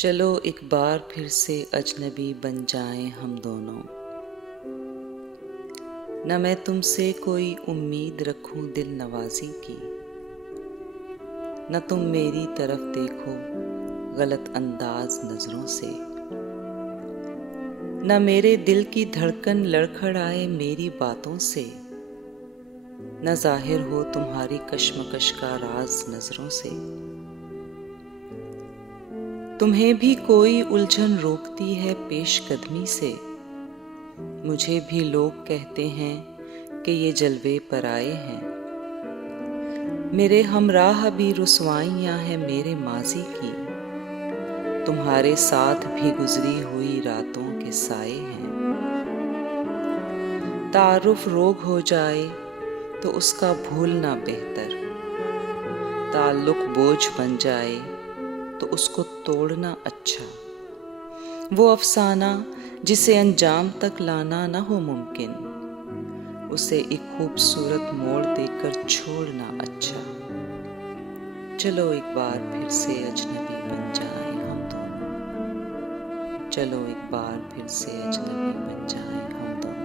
चलो एक बार फिर से अजनबी बन जाएं हम दोनों। न मैं तुमसे कोई उम्मीद रखूं दिल नवाजी की, न तुम मेरी तरफ देखो गलत अंदाज नजरों से। न मेरे दिल की धड़कन लड़खड़ाए मेरी बातों से, न जाहिर हो तुम्हारी कश्मकश का राज नजरों से। तुम्हें भी कोई उलझन रोकती है पेशकदमी से, मुझे भी लोग कहते हैं कि ये जलवे पर आए हैं। मेरे हमराह भी रुसवाइयां हैं मेरे माजी की, तुम्हारे साथ भी गुजरी हुई रातों के साए हैं। तारुफ रोग हो जाए तो उसका भूलना बेहतर, ताल्लुक बोझ बन जाए तो उसको तोड़ना अच्छा। वो अफसाना जिसे अंजाम तक लाना न हो मुमकिन, उसे एक खूबसूरत मोड़ देकर छोड़ना अच्छा। चलो एक बार फिर से अजनबी बन जाएं हम दोनों। चलो एक बार फिर से अजनबी बन जाएं हम दोनों।